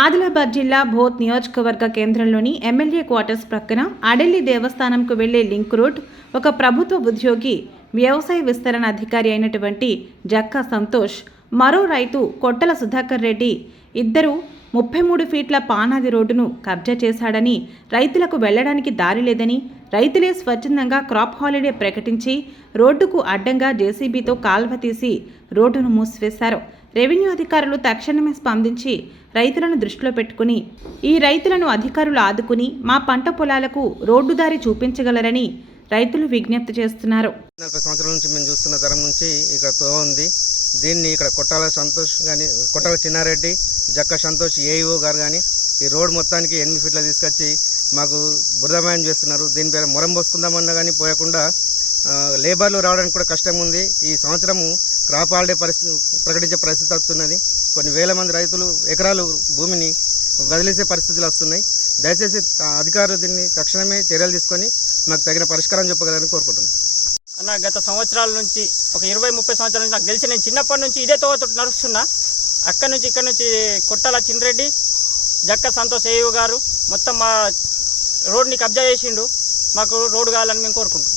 ఆదిలాబాద్ జిల్లా భోత్ నియోజకవర్గ కేంద్రంలోని ఎమ్మెల్యే క్వార్టర్స్ ప్రక్కన అడెల్లి దేవస్థానంకు వెళ్లే లింక్ రోడ్ ఒక ప్రభుత్వ ఉద్యోగి వ్యవసాయ విస్తరణ అధికారి అయినటువంటి జక్కా సంతోష్ మరో రైతు కొట్టల సుధాకర్ రెడ్డి ఇద్దరు 33 ఫీట్ల పానాది రోడ్డును కబ్జా చేశాడని, రైతులకు వెళ్లడానికి దారి లేదని, రైతులే స్వచ్ఛందంగా క్రాప్ హాలిడే ప్రకటించి రోడ్డుకు అడ్డంగా జేసీబీతో కాల్వ తీసి రోడ్డును మూసివేశారు. రెవెన్యూ అధికారులు తక్షణమే స్పందించి రైతులను దృష్టిలో పెట్టుకుని ఈ రైతులను అధికారులు ఆదుకుని మా పంట పొలాలకు రోడ్డు దారి చూపించగలరని రైతులు విజ్ఞప్తి చేస్తున్నారు. 40 సంవత్సరాల నుంచి మేము చూస్తున్న తరం నుంచి ఇక్కడ తోంది. దీన్ని ఇక్కడ కొట్టాల సంతోష్ కానీ, కొట్టాల చిన్నారెడ్డి, జక్క సంతోష్ ఏఈఓ గారు కానీ ఈ రోడ్ మొత్తానికి 8 ఫీట్ల తీసుకొచ్చి మాకు బురదమయం చేస్తున్నారు. దీని పేరు మొరం పోసుకుందామన్నా కానీ పోయకుండా లేబర్లు రావడానికి కూడా కష్టం ఉంది. ఈ సంవత్సరము క్రాప్ హాలిడే ప్రకటించే పరిస్థితి వస్తున్నది. కొన్ని వేల మంది రైతులు ఎకరాలు భూమిని వదిలేసే పరిస్థితులు వస్తున్నాయి. దయచేసి అధికారులు దీన్ని తక్షణమే చర్యలు తీసుకొని మాకు తగిన పరిష్కారం చెప్పగలరని కోరుకుంటున్నాను. అన్న గత సంవత్సరాల నుంచి ఒక 20-30 సంవత్సరాల నుంచి నాకు తెలిసి నేను చిన్నప్పటి నుంచి ఇదే తోట నడుస్తున్నా. అక్కడి నుంచి ఇక్కడ నుంచి కొట్టాల చిన్నరెడ్డి, జక్క సంతోష్ ఏయూ గారు మొత్తం మా రోడ్ని కబ్జా చేసిండు. మాకు రోడ్డు కావాలని మేము కోరుకుంటున్నాం.